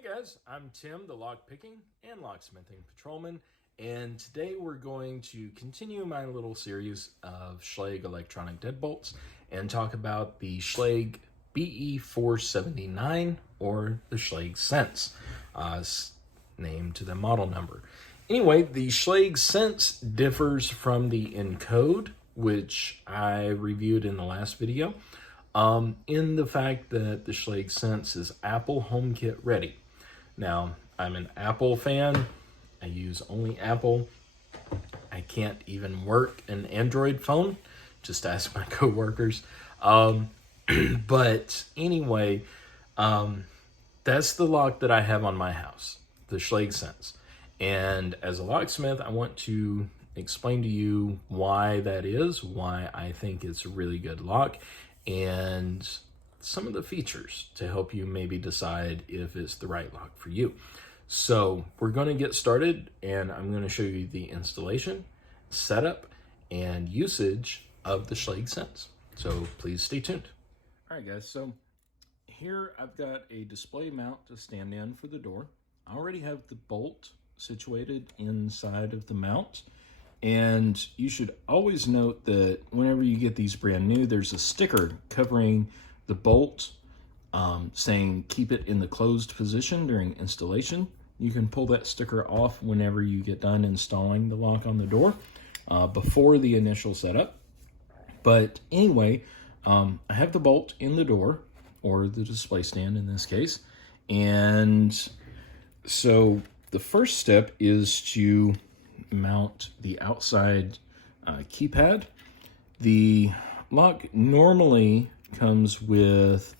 Hey guys, I'm Tim, the lock picking and locksmithing patrolman, and today we're going to continue my little series of Schlage electronic deadbolts and talk about the Schlage BE479 or the Schlage Sense, named to the model number. Anyway, the Schlage Sense differs from the Encode, which I reviewed in the last video, in the fact that the Schlage Sense is Apple HomeKit ready. Now, I'm an Apple fan. I use only Apple. I can't even work an Android phone. Just ask my coworkers. But anyway, that's the lock that I have on my house, the Schlage Sense. And as a locksmith, I want to explain to you why that is, why I think it's a really good lock, and some of the features to help you maybe decide if it's the right lock for you. So we're going to get started, and I'm going to show you the installation, setup, and usage of the Schlage Sense. So please stay tuned. All right, guys, so here I've got a display mount to stand in for the door. I already have the bolt situated inside of the mount, and you should always note that whenever you get these brand new, there's a sticker covering the bolt saying keep it in the closed position during installation. You can pull that sticker off whenever you get done installing the lock on the door before the initial setup. But anyway, I have the bolt in the door, or the display stand in this case. And so the first step is to mount the outside keypad. The lock normally comes with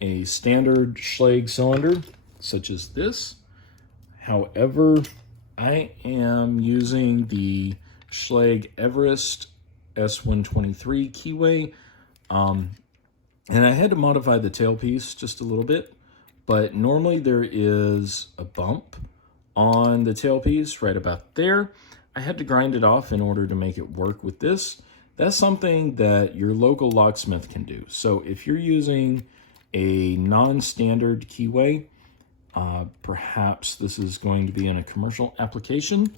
a standard Schlage cylinder, such as this. However, I am using the Schlage Everest S123 keyway, and I had to modify the tailpiece just a little bit, but normally there is a bump on the tailpiece right about there. I had to grind it off in order to make it work with this. That's something that your local locksmith can do. So if you're using a non-standard keyway, perhaps this is going to be in a commercial application,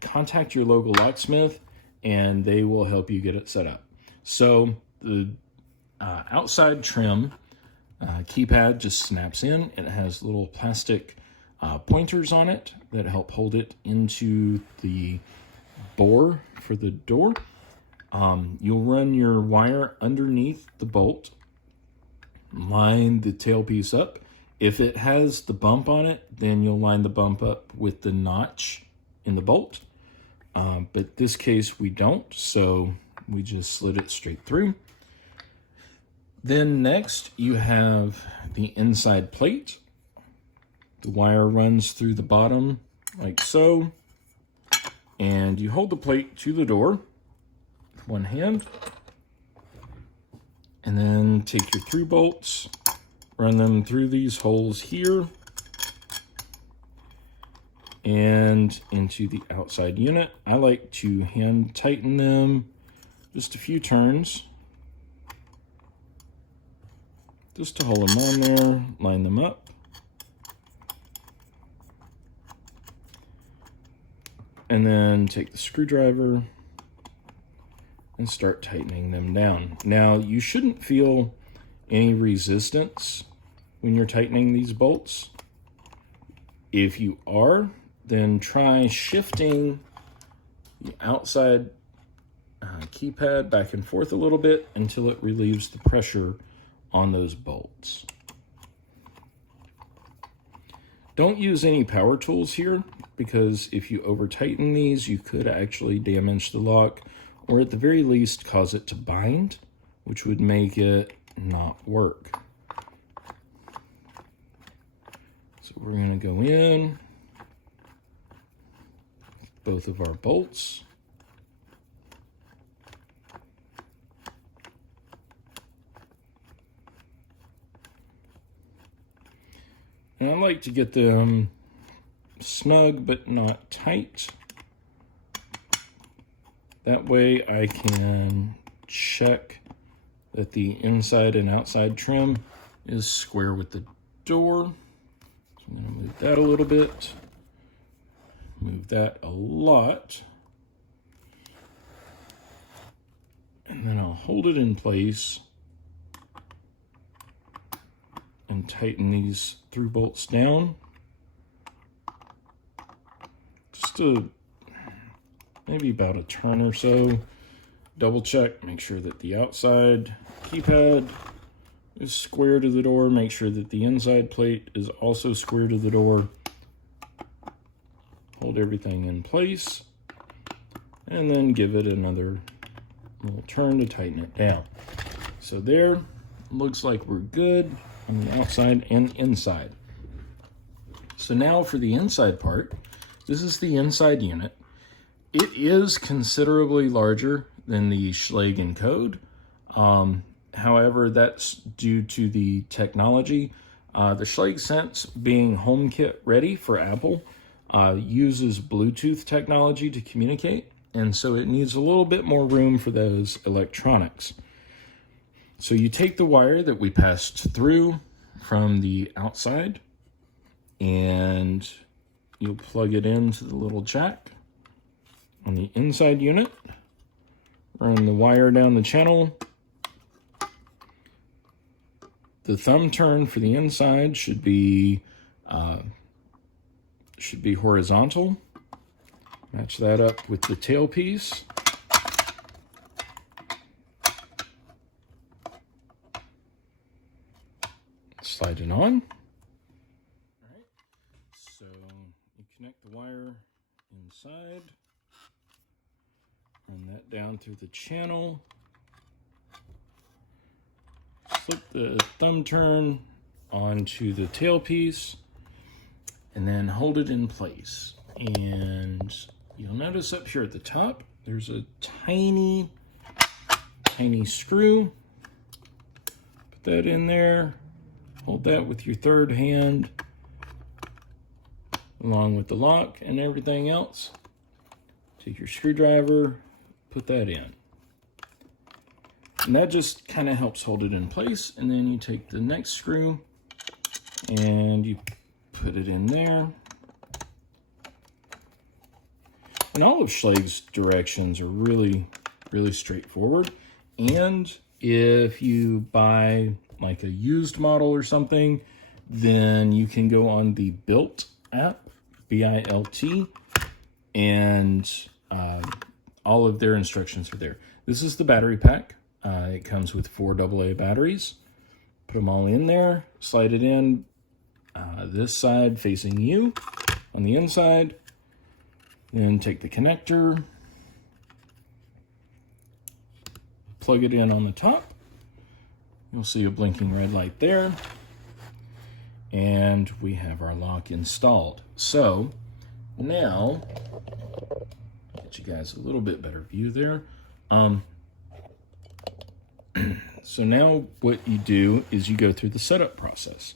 contact your local locksmith and they will help you get it set up. So the outside trim keypad just snaps in. It has little plastic pointers on it that help hold it into the bore for the door. You'll run your wire underneath the bolt, line the tailpiece up. If it has the bump on it, then you'll line the bump up with the notch in the bolt. But this case we don't, so we just slid it straight through. Then next you have the inside plate. The wire runs through the bottom like so, and you hold the plate to the door with one hand, and then take your through bolts, run them through these holes here and into the outside unit. I like to hand tighten them just a few turns just to hold them on there, line them up. And then take the screwdriver and start tightening them down. Now, you shouldn't feel any resistance when you're tightening these bolts. If you are, then try shifting the outside keypad back and forth a little bit until it relieves the pressure on those bolts. Don't use any power tools here, because if you over tighten these, you could actually damage the lock, or at the very least cause it to bind, which would make it not work. So we're going to go in with both of our bolts. And I like to get them snug but not tight. That way I can check that the inside and outside trim is square with the door. So I'm going to move that a little bit, move that a lot, and then I'll hold it in place and tighten these through bolts down. Just maybe about a turn or so. Double check, make sure that the outside keypad is square to the door. Make sure that the inside plate is also square to the door. Hold everything in place, and then give it another little turn to tighten it down. So there, looks like we're good on the outside and inside. So now for the inside part, this is the inside unit. It is considerably larger than the Schlage code. However, that's due to the technology. The Schlage Sense, being HomeKit ready for Apple, uses Bluetooth technology to communicate, and so it needs a little bit more room for those electronics. So you take the wire that we passed through from the outside, and you'll plug it into the little jack on the inside unit. Run the wire down the channel. The thumb turn for the inside should be horizontal. Match that up with the tailpiece. Slide it on. All right. So you connect the wire inside. Run that down through the channel. Slip the thumb turn onto the tailpiece, and then hold it in place. And you'll notice up here at the top, there's a tiny screw. Put that in there. Hold that with your third hand, along with the lock and everything else. Take your screwdriver, put that in. And that just kind of helps hold it in place. And then you take the next screw and you put it in there. And all of Schlage's directions are really straightforward. And if you buy like a used model or something, then you can go on the Built app, B-I-L-T, and all of their instructions are there. This is the battery pack. It comes with 4 AA batteries. Put them all in there, slide it in, this side facing you on the inside. Then take the connector, plug it in on the top. You'll see a blinking red light there. And we have our lock installed. So now, get you guys a little bit better view there. So now what you do is you go through the setup process.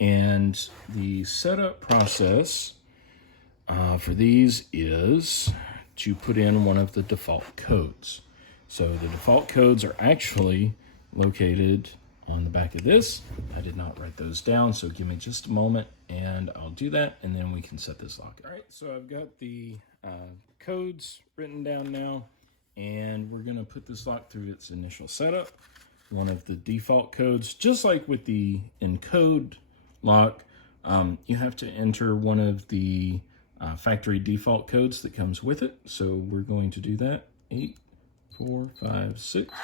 And the setup process for these is to put in one of the default codes. So the default codes are actually located on the back of this. I did not write those down, so give me just a moment and I'll do that, and then we can set this lock. All right, so I've got the codes written down now, and we're gonna put this lock through its initial setup. One of the default codes, just like with the encode lock, you have to enter one of the factory default codes that comes with it. So we're going to do that. 8, 4, 5, 6.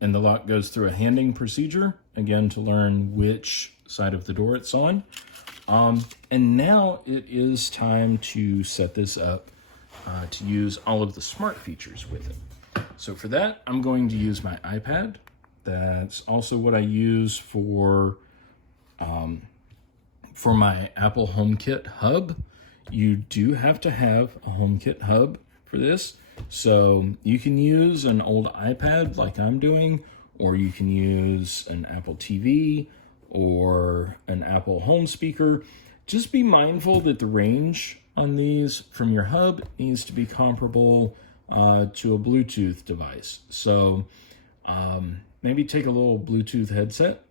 And the lock goes through a handing procedure, again, to learn which side of the door it's on. And now it is time to set this up to use all of the smart features with it. So for that, I'm going to use my iPad. That's also what I use for my Apple HomeKit hub. You do have to have a HomeKit hub for this. So you can use an old iPad like I'm doing, or you can use an Apple TV or an Apple home speaker. Just be mindful that the range on these from your hub needs to be comparable to a Bluetooth device. So maybe take a little Bluetooth headset,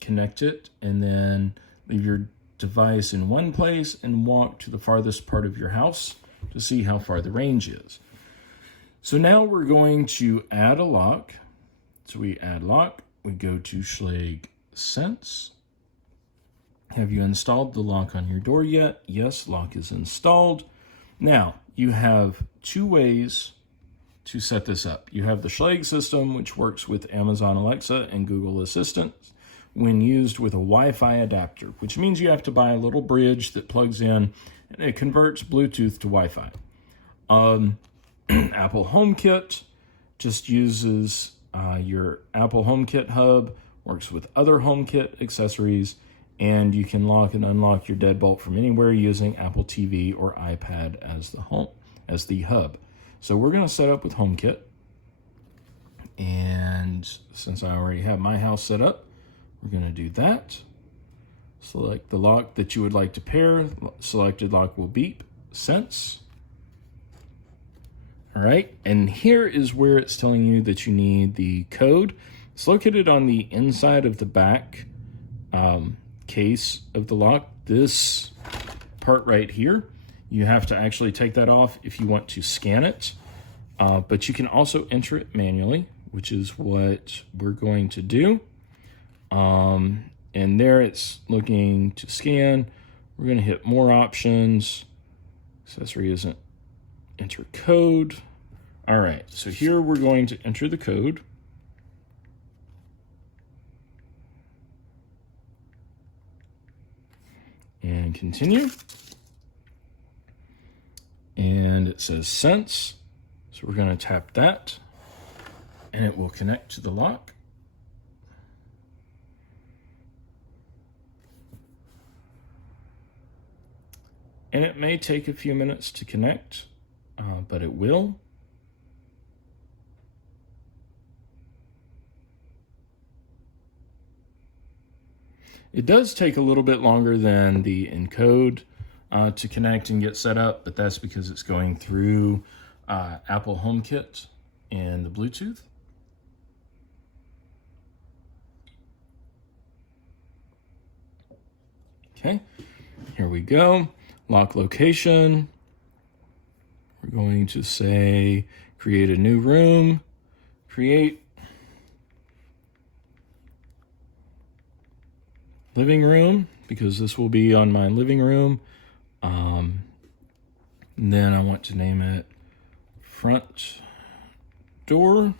connect it, and then leave your device in one place and walk to the farthest part of your house to see how far the range is. So now we're going to add a lock. So we add lock, we go to Schlage Sense. Have you installed the lock on your door yet? Yes, lock is installed. Now, you have two ways to set this up. You have the Schlage system, which works with Amazon Alexa and Google Assistant when used with a Wi-Fi adapter, which means you have to buy a little bridge that plugs in and it converts Bluetooth to Wi-Fi. Apple HomeKit just uses your Apple HomeKit hub, works with other HomeKit accessories, and you can lock and unlock your deadbolt from anywhere using Apple TV or iPad as the hub. So we're going to set up with HomeKit, and since I already have my house set up, we're going to do that. Select the lock that you would like to pair. Selected lock will beep. Sense. All right, and here is where it's telling you that you need the code. It's located on the inside of the back case of the lock. This part right here, you have to actually take that off if you want to scan it, but you can also enter it manually, which is what we're going to do. And there it's looking to scan. We're going to hit more options. Accessory isn't enter code. All right, so here we're going to enter the code. And continue. And it says Sense. So we're going to tap that and it will connect to the lock. And it may take a few minutes to connect, but it will. It does take a little bit longer than the encode to connect and get set up, but that's because it's going through Apple HomeKit and the Bluetooth. Okay, here we go. Lock location. We're going to say create a new room. Create living room, because this will be on my living room. And then I want to name it front door.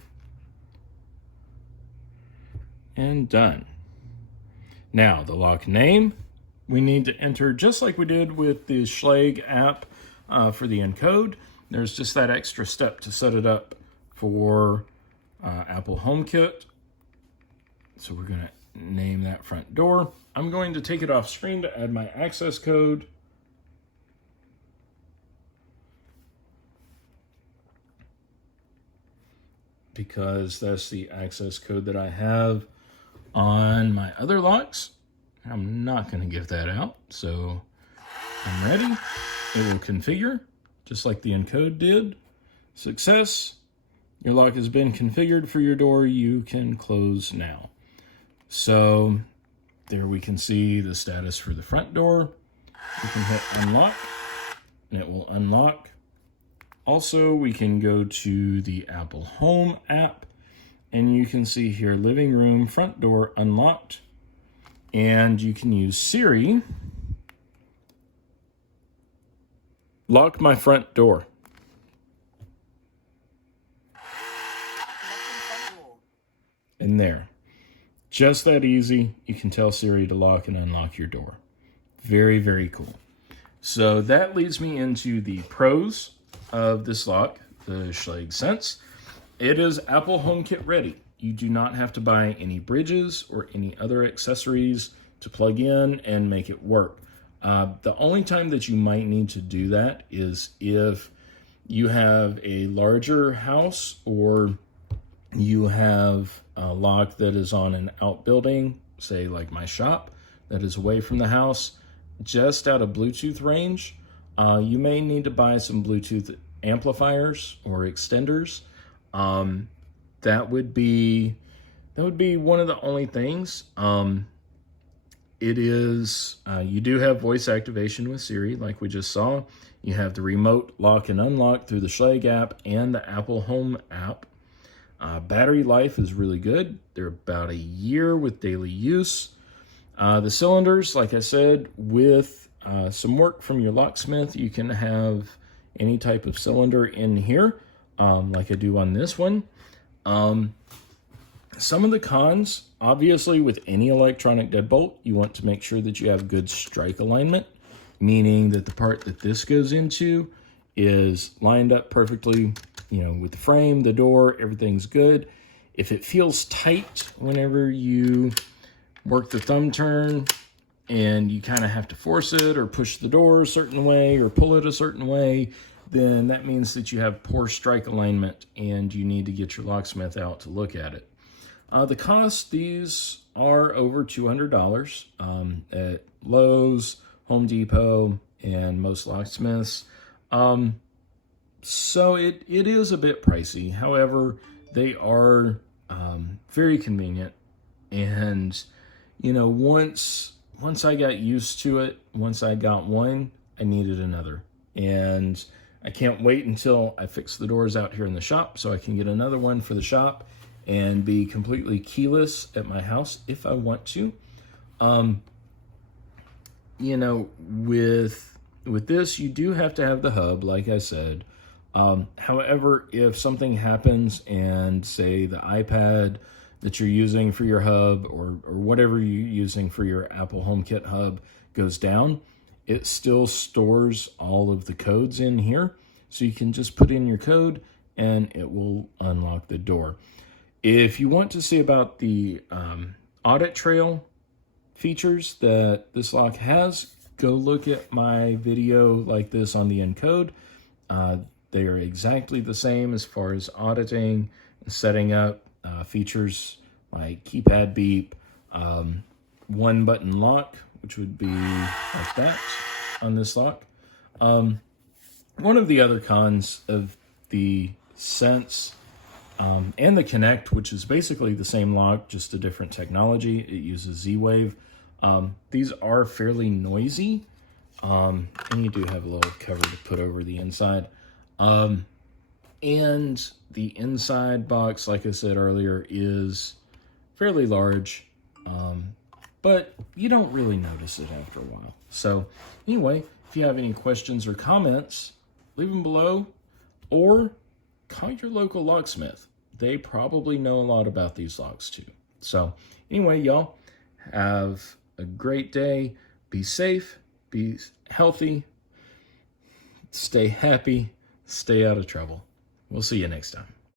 And done. Now the lock name, we need to enter just like we did with the Schlage app for the encode. There's just that extra step to set it up for Apple HomeKit. So we're going to name that front door. I'm going to take it off screen to add my access code. Because that's the access code that I have on my other locks. I'm not going to give that out, so I'm ready. It will configure, just like the encode did. Success. Your lock has been configured for your door. You can close now. So there we can see the status for the front door. We can hit unlock, and it will unlock. Also, we can go to the Apple Home app, and you can see here, living room, front door unlocked. And you can use Siri, lock my front door. And there, just that easy, you can tell Siri to lock and unlock your door. Very, very cool. So that leads me into the pros of this lock, the Schlage Sense. It is Apple HomeKit ready. You do not have to buy any bridges or any other accessories to plug in and make it work. The only time that you might need to do that is if you have a larger house or you have a lock that is on an outbuilding, say like my shop, that is away from the house, just out of Bluetooth range. You may need to buy some Bluetooth amplifiers or extenders. That would be that would be one of the only things. It is, you do have voice activation with Siri, like we just saw. You have the remote lock and unlock through the Schlage app and the Apple Home app. Battery life is really good. They're about a year with daily use. The cylinders, like I said, with some work from your locksmith, you can have any type of cylinder in here, like I do on this one. Some of the cons, obviously with any electronic deadbolt, you want to make sure that you have good strike alignment, meaning that the part that this goes into is lined up perfectly, with the frame, the door, everything's good. If it feels tight whenever you work the thumb turn and you kind of have to force it or push the door a certain way or pull it a certain way, then that means that you have poor strike alignment and you need to get your locksmith out to look at it. The cost, these are over $200 at Lowe's, Home Depot, and most locksmiths. So it is a bit pricey. However, they are very convenient. And, once I got used to it, once I got one, I needed another. And I can't wait until I fix the doors out here in the shop so I can get another one for the shop and be completely keyless at my house if I want to. With this, you do have to have the hub, like I said. However, if something happens and say the iPad that you're using for your hub or whatever you're using for your Apple HomeKit hub goes down, it still stores all of the codes in here. So you can just put in your code and it will unlock the door. If you want to see about the audit trail features that this lock has, go look at my video like this on the encode. They are exactly the same as far as auditing and setting up features like keypad beep, one button lock, which would be like that on this lock. One of the other cons of the Sense and the Connect, which is basically the same lock, just a different technology. It uses Z-Wave. These are fairly noisy, and you do have a little cover to put over the inside. And the inside box, like I said earlier, is fairly large, but you don't really notice it after a while. So anyway, if you have any questions or comments, leave them below or call your local locksmith. They probably know a lot about these locks too. So anyway, y'all, have a great day. Be safe, be healthy, stay happy, stay out of trouble. We'll see you next time.